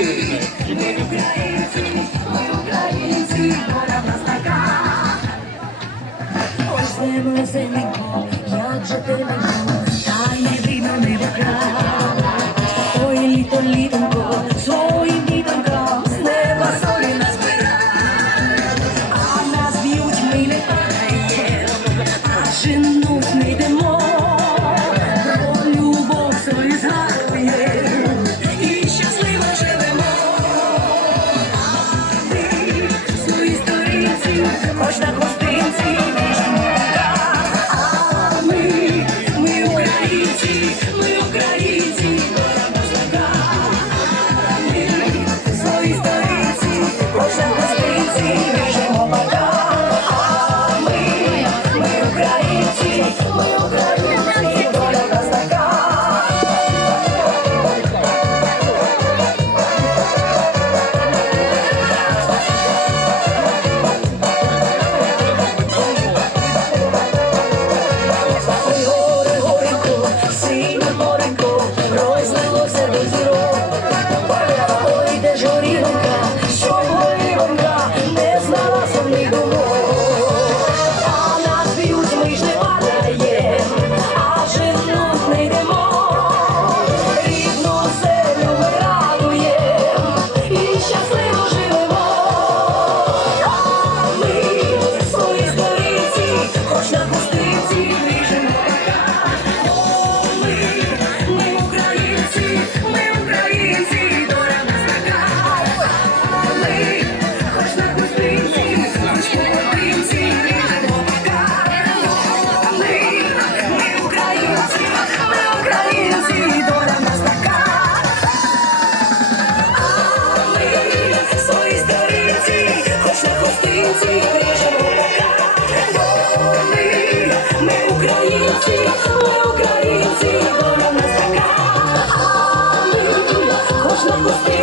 Імпровізуємо. Українці, воля в нас така. Ой, земле, землянко, як же ти мені Кожна пустила